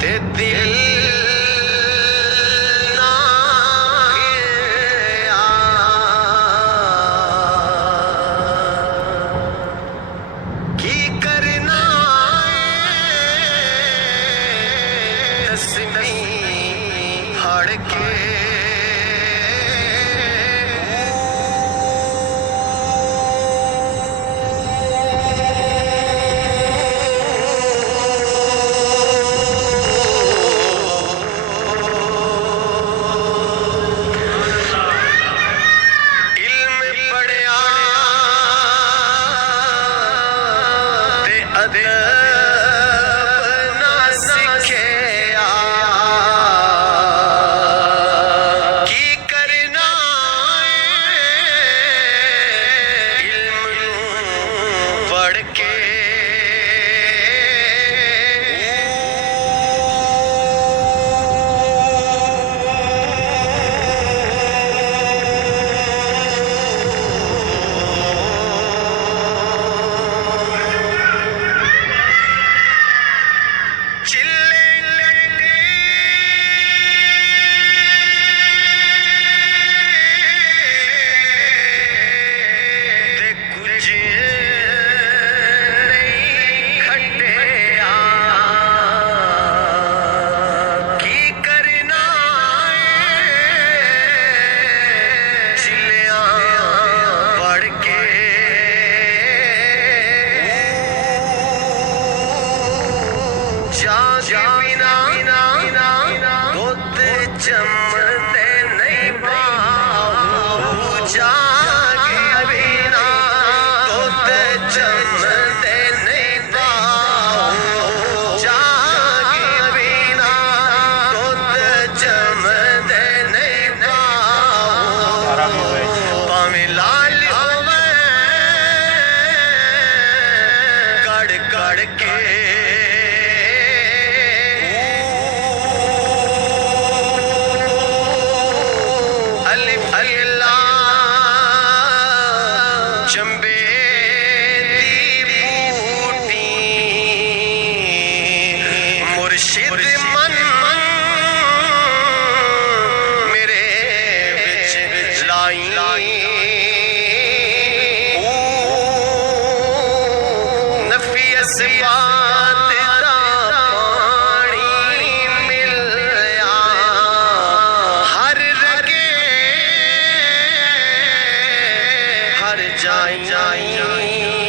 ते दिल की करना तस्वीर हड़ के जमते नहीं पाऊं जागे बिना दूध जमते नहीं पाऊं जागे बिना दूध जमते नहीं पाऊं भावें लाल होवे कड़ कड़ के चंबे दी बूटी मुर्शिद मन मेरे विच लाई नफी असबात दा पानी मिलया हर रगे हर जाई